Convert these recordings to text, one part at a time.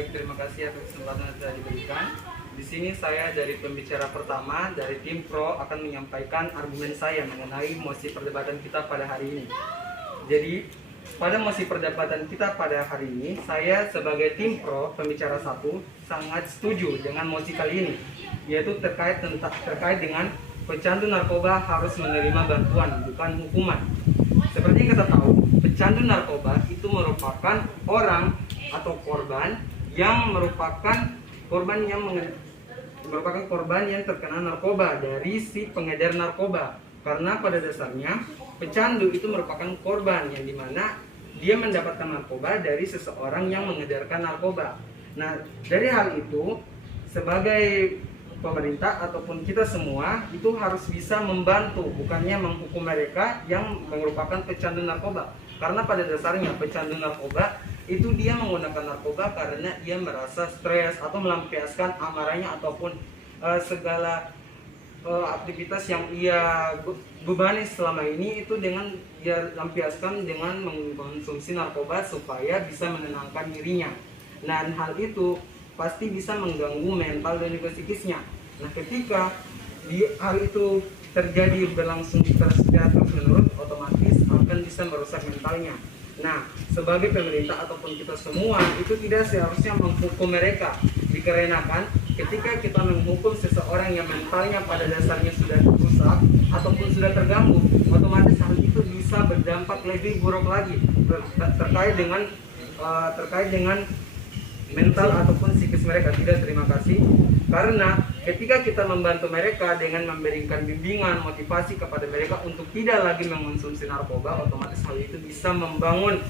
Baik, terima kasih atas kesempatan yang telah diberikan. Di sini saya dari pembicara pertama dari tim Pro akan menyampaikan argumen saya mengenai mosi perdebatan kita pada hari ini. Jadi, pada mosi perdebatan kita pada hari ini, saya sebagai tim Pro pembicara satu sangat setuju dengan mosi kali ini, yaitu terkait dengan pecandu narkoba harus menerima bantuan, bukan hukuman. Seperti yang kita tahu, pecandu narkoba itu merupakan orang atau korban yang merupakan korban yang terkena narkoba dari si pengedar narkoba. Karena pada dasarnya pecandu itu merupakan korban yang dimana dia mendapatkan narkoba dari seseorang yang mengedarkan narkoba. Nah, dari hal itu sebagai pemerintah ataupun kita semua itu harus bisa membantu, bukannya menghukum mereka yang merupakan pecandu narkoba. Karena pada dasarnya pecandu narkoba itu dia menggunakan narkoba karena dia merasa stres atau melampiaskan amarahnya ataupun segala aktivitas yang ia bebani selama ini itu dengan dia lampiaskan dengan mengkonsumsi narkoba supaya bisa menenangkan dirinya. Dan hal itu pasti bisa mengganggu mental dan juga psikisnya. Nah, ketika hal itu terjadi berlangsung terus menerus, otomatis akan bisa merusak mentalnya. Nah, sebagai pemerintah ataupun kita semua itu tidak seharusnya menghukum mereka, dikarenakan ketika kita menghukum seseorang yang mentalnya pada dasarnya sudah rusak ataupun sudah terganggu, otomatis hal itu bisa berdampak lebih buruk lagi terkait dengan mental ataupun psikis mereka. Tidak, terima kasih. Karena ketika kita membantu mereka dengan memberikan bimbingan, motivasi kepada mereka untuk tidak lagi mengonsumsi narkoba, otomatis hal itu bisa membangun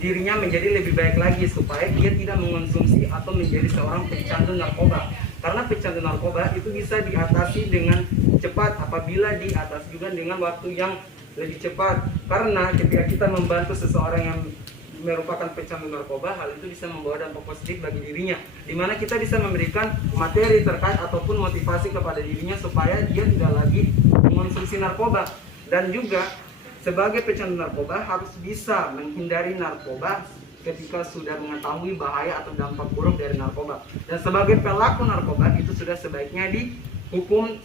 dirinya menjadi lebih baik lagi supaya dia tidak mengonsumsi atau menjadi seorang pecandu narkoba. Karena pecandu narkoba itu bisa diatasi dengan cepat apabila diatasi juga dengan waktu yang lebih cepat. Karena ketika kita membantu seseorang yang merupakan pecandu narkoba, hal itu bisa membawa dampak positif bagi dirinya, dimana kita bisa memberikan materi terkait ataupun motivasi kepada dirinya supaya dia tidak lagi mengonsumsi narkoba. Dan juga sebagai pecandu narkoba harus bisa menghindari narkoba ketika sudah mengetahui bahaya atau dampak buruk dari narkoba. Dan sebagai pelaku narkoba itu sudah sebaiknya dihukum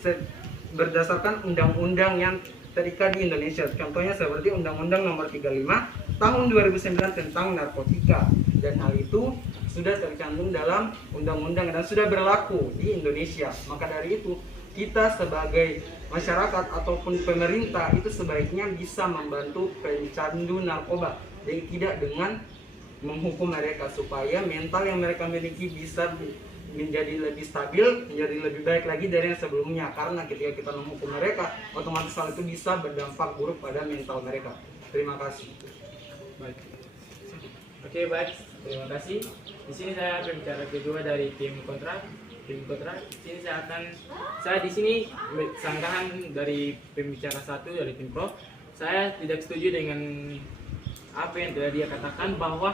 berdasarkan undang-undang yang terikat di Indonesia. Contohnya seperti Undang-Undang Nomor 35 Tahun 2009 tentang narkotika, dan hal itu sudah tercantum dalam undang-undang dan sudah berlaku di Indonesia. Maka dari itu kita sebagai masyarakat ataupun pemerintah itu sebaiknya bisa membantu pecandu narkoba, jadi tidak dengan menghukum mereka, supaya mental yang mereka miliki bisa menjadi lebih stabil, menjadi lebih baik lagi dari yang sebelumnya. Karena ketika kita menghukum mereka, otomatis hal itu bisa berdampak buruk pada mental mereka. Terima kasih. Baik. Oke, baik. Terima kasih. Di sini saya pembicara kedua dari tim kontra. Di sini saya di sini sanggahan dari pembicara satu dari tim Pro. Saya tidak setuju dengan apa yang telah dia katakan bahwa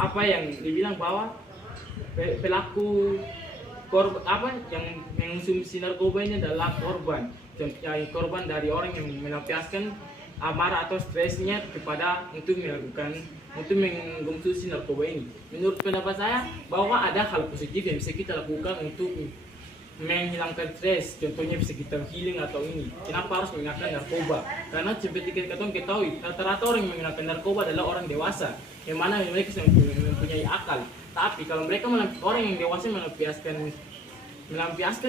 apa yang dibilang bahwa pelaku korban yang mengonsumsi narkoba ini adalah korban dari orang yang melampiaskan amarah atau stresnya kepada untuk mengkonsumsi narkoba ini. Menurut pendapat saya bahwa ada hal positif yang bisa kita lakukan untuk menghilangkan stres, contohnya bisa kita healing atau ini. Kenapa harus menggunakan narkoba? Karena seperti kita ketahui, rata-rata orang yang menggunakan narkoba adalah orang dewasa, yang mana mereka mempunyai akal. Tapi kalau mereka orang yang dewasa melampiaskan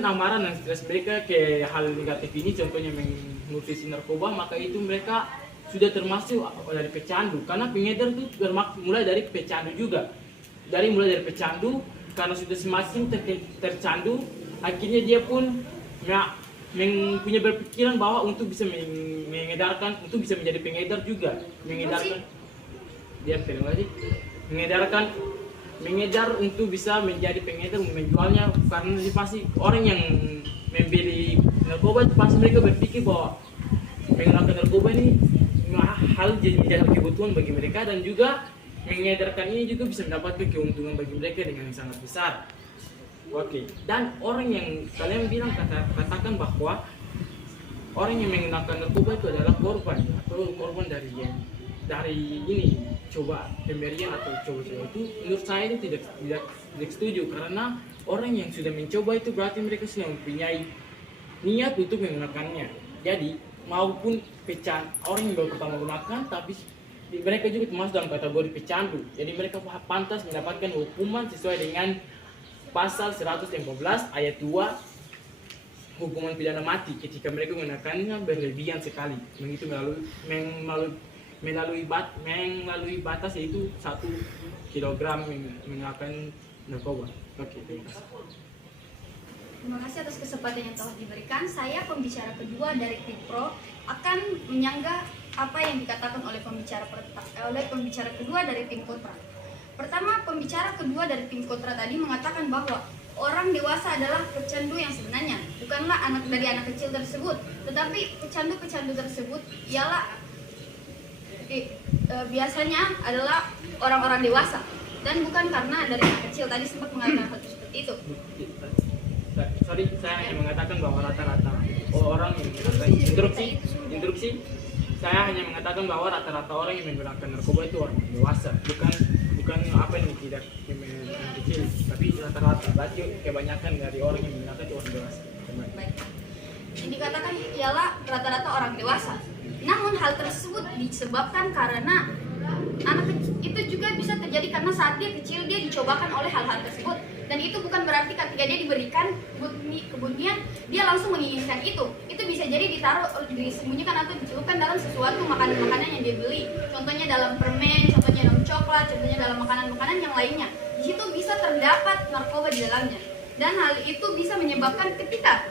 amarah dan stres mereka ke hal negatif ini, contohnya mengonsumsi narkoba, maka itu mereka sudah termasuk dari pecandu. Karena pengedar itu mulai dari pecandu juga. Mulai dari pecandu, karena sudah semakin tercandu, akhirnya dia pun punya berpikiran bahwa untuk bisa mengedarkan, untuk bisa menjadi pengedar juga, mengedar untuk bisa menjadi pengedar, menjualnya. Karena pasti orang yang membeli narkoba pasti mereka berpikir bahwa menggunakan narkoba ini hal jadi kebutuhan bagi mereka, dan juga mengedarkan ini juga bisa mendapatkan keuntungan bagi mereka dengan yang sangat besar. Oke. Dan orang yang kalian bilang katakan bahwa orang yang menggunakan narkoba itu adalah korban atau korban dari ini coba pemberian atau coba-coba itu menurut saya itu tidak setuju, karena orang yang sudah mencoba itu berarti mereka sudah mempunyai niat untuk menggunakannya. Jadi maupun orang yang baru pertama gunakan, tapi mereka juga termasuk dalam kategori pecandu. Jadi mereka pantas mendapatkan hukuman sesuai dengan pasal 114 ayat 2 hukuman pidana mati ketika mereka menggunakannya berlebihan sekali, begitu melalui batas yaitu 1 kilogram menggunakan narkoba. Oke, terima kasih. Terima kasih atas kesempatan yang telah diberikan. Saya pembicara kedua dari tim Pro akan menyanggah apa yang dikatakan oleh pembicara kedua dari tim kontra. Pertama, pembicara kedua dari tim kontra tadi mengatakan bahwa orang dewasa adalah pecandu yang sebenarnya, bukanlah anak kecil tersebut, tetapi pecandu tersebut ialah biasanya adalah orang-orang dewasa dan bukan karena dari anak kecil. Tadi sempat mengatakan hal seperti itu. Sorry, saya hanya mengatakan bahwa rata-rata orang yang menggunakan instruksi, saya hanya mengatakan bahwa rata-rata orang yang menggunakan narkoba itu orang dewasa, bukan apa yang tidak yang kecil, tapi rata-rata. Berarti kebanyakan dari orang yang menggunakan itu orang dewasa. Baik. Yang dikatakan ialah rata-rata orang dewasa. Namun hal tersebut disebabkan karena anak kecil itu juga bisa terjadi karena saat dia kecil dia dicobakan oleh hal-hal tersebut, dan itu bukan berarti ketika dia diberikan kemudian dia langsung menginginkan itu bisa jadi disembunyikan atau dicelupkan dalam sesuatu makanan-makanan yang dia beli, contohnya dalam permen, contohnya dalam coklat, contohnya dalam makanan-makanan yang lainnya. Di situ bisa terdapat narkoba di dalamnya, dan hal itu bisa menyebabkan ketika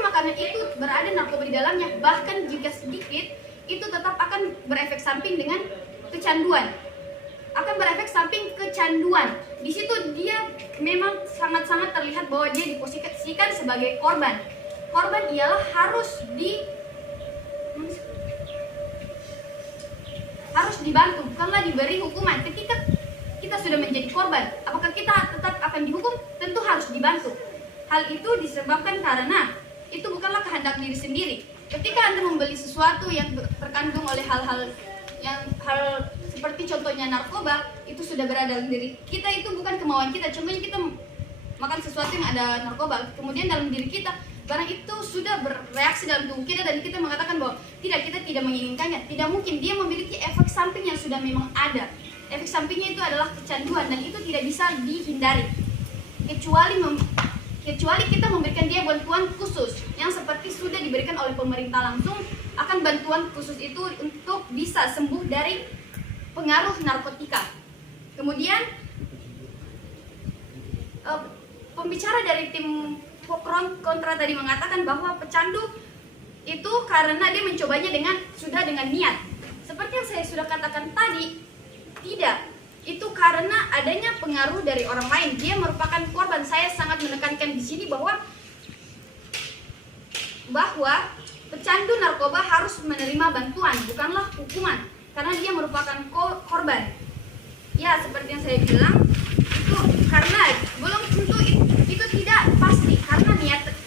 makanan itu berada narkoba di dalamnya, bahkan jika sedikit, itu tetap akan berefek samping dengan kecanduan. Di situ dia memang sangat-sangat terlihat bahwa dia diposisikan sebagai korban. Korban ialah harus dibantu, bukanlah diberi hukuman. Ketika kita sudah menjadi korban, apakah kita tetap akan dihukum? Tentu harus dibantu. Hal itu disebabkan karena itu bukanlah kehendak diri sendiri. Ketika Anda membeli sesuatu yang terkandung oleh hal seperti contohnya narkoba, itu sudah berada dalam diri kita, itu bukan kemauan kita. Contohnya kita makan sesuatu yang ada narkoba, kemudian dalam diri kita barang itu sudah bereaksi dalam tubuh kita, dan kita mengatakan bahwa kita tidak menginginkannya. Tidak mungkin, dia memiliki efek samping yang sudah memang ada. Efek sampingnya itu adalah kecanduan, dan itu tidak bisa dihindari kecuali kita memberikan dia bantuan khusus yang seperti sudah diberikan oleh pemerintah langsung. Akan bantuan khusus itu untuk bisa sembuh dari pengaruh narkotika. Kemudian pembicara dari tim kontra tadi mengatakan bahwa pecandu itu karena dia mencobanya dengan niat. Seperti yang saya sudah katakan tadi, tidak. Itu karena adanya pengaruh dari orang lain. Dia merupakan korban. Saya sangat menekankan di sini bahwa pecandu narkoba harus menerima bantuan, bukanlah hukuman, karena dia merupakan korban. Ya, seperti yang saya bilang, itu karena belum tentu itu tidak pasti karena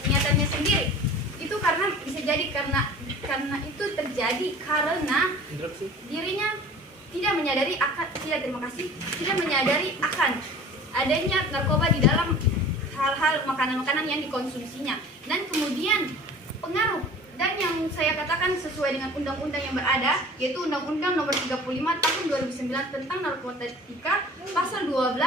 niatannya sendiri. Itu karena bisa jadi karena itu terjadi karena dirinya tidak menyadari akan adanya narkoba di dalam hal-hal makanan-makanan yang dikonsumsinya, dan kemudian pengaruh. Dan yang saya katakan sesuai dengan undang-undang yang berada, yaitu Undang-Undang Nomor 35 Tahun 2009 tentang narkotika, pasal 12,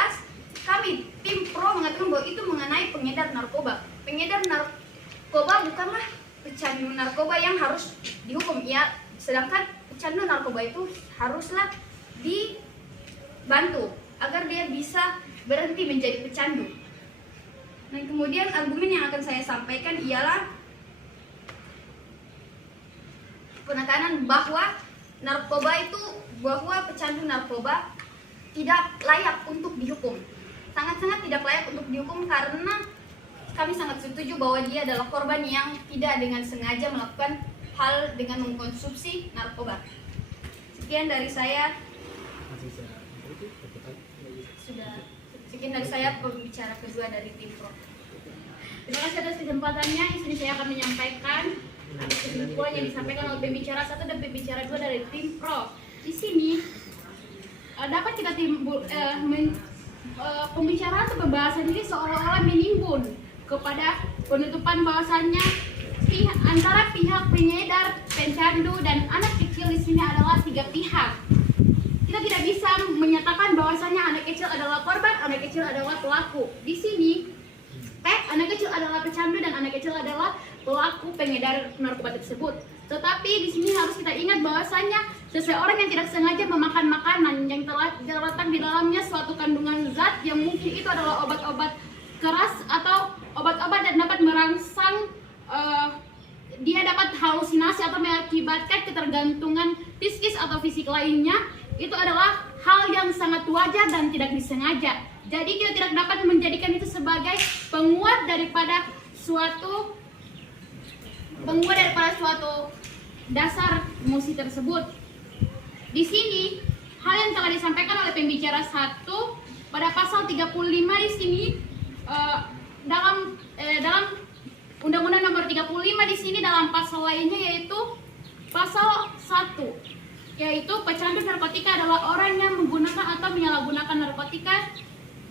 kami tim Pro mengatakan bahwa itu mengenai pengedar narkoba. Pengedar narkoba bukanlah pecandu narkoba yang harus dihukum, ya, sedangkan pecandu narkoba itu haruslah dibantu agar dia bisa berhenti menjadi pecandu. Dan kemudian argumen yang akan saya sampaikan ialah penekanan bahwa pecandu narkoba tidak layak untuk dihukum. Sangat-sangat tidak layak untuk dihukum karena kami sangat setuju bahwa dia adalah korban yang tidak dengan sengaja melakukan hal dengan mengkonsumsi narkoba. Sekian dari saya. Sekian dari saya, pembicara kedua dari tim Pro. Terima kasih atas kesempatannya. Di sini saya akan menyampaikan kesimpulan yang disampaikan oleh pembicara 1 dan pembicara 2 dari tim Pro. Di sini dapat kita pembicaraan atau pembahasan ini seolah-olah menimbun kepada penutupan bahwasannya antara pihak pengedar, pencandu, dan anak kecil di sini adalah tiga pihak. Kita tidak bisa menyatakan bahwasannya anak kecil adalah korban, anak kecil adalah pelaku. Di sini, anak kecil adalah pecandu dan anak kecil adalah pelaku pengedar narkoba tersebut. Tetapi di sini harus kita ingat bahwasannya seseorang yang tidak sengaja memakan makanan yang telah terletak di dalamnya suatu kandungan zat yang mungkin itu adalah obat-obat keras atau obat-obat yang dapat merangsang dia dapat halusinasi atau mengakibatkan ketergantungan psikis atau fisik lainnya, itu adalah hal yang sangat wajar dan tidak disengaja. Jadi kita tidak dapat menjadikan itu sebagai penguat daripada suatu dasar emosi tersebut. Di sini hal yang telah disampaikan oleh pembicara 1 pada pasal 35 di sini dalam Undang-Undang Nomor 35 di sini dalam pasal lainnya yaitu pasal 1, yaitu pecandu narkotika adalah orang yang menggunakan atau menyalahgunakan narkotika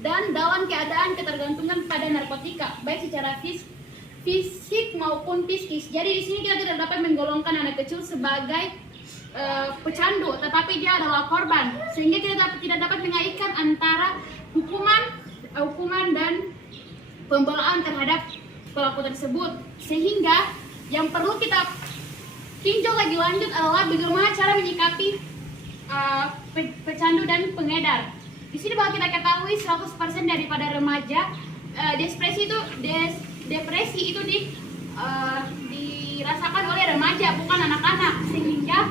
dan dalam keadaan ketergantungan pada narkotika baik secara fisik maupun psikis. Jadi di sini kita tidak dapat menggolongkan anak kecil sebagai pecandu, tetapi dia adalah korban, sehingga kita tidak dapat mengaitkan antara hukuman dan pembelaan terhadap pelaku tersebut. Sehingga yang perlu kita tinjau lagi lanjut adalah bagaimana cara menyikapi pecandu dan pengedar. Di sini bahwa kita ketahui 100% daripada remaja depresi itu dirasakan oleh remaja, bukan anak-anak, sehingga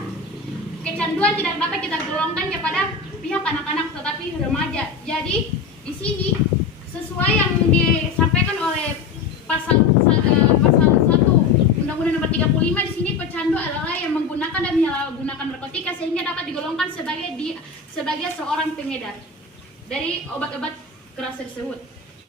kecanduan tidak dapat kita golongkan kepada pihak anak-anak tetapi remaja. Jadi di sini sesuai yang disampaikan oleh pasal 1 Undang-Undang Nomor 35 di sini pecandu adalah yang menggunakan dan menyalahgunakan narkotika sehingga dapat digolongkan sebagai seorang pengedar dari obat-obat keras tersebut.